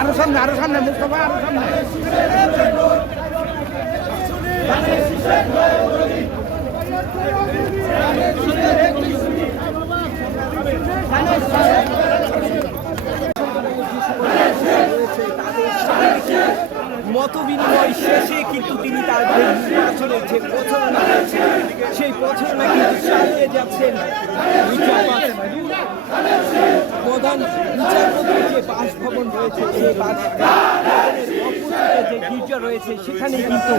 আরো সামনে আরো সামনে মুস্তফা আরো সামনে মত বিনিময় শেষে কিন্তু তিনি তার নির্বাচনের যে প্রচারণা রয়েছে সেই প্রচারণা কিন্তু চালিয়ে যাচ্ছেন প্রধান বিচারপতির যে বাসভবন রয়েছে সেই বাসভবনের অপোজিটে যে গির্জা রয়েছে সেখানেই কিন্তু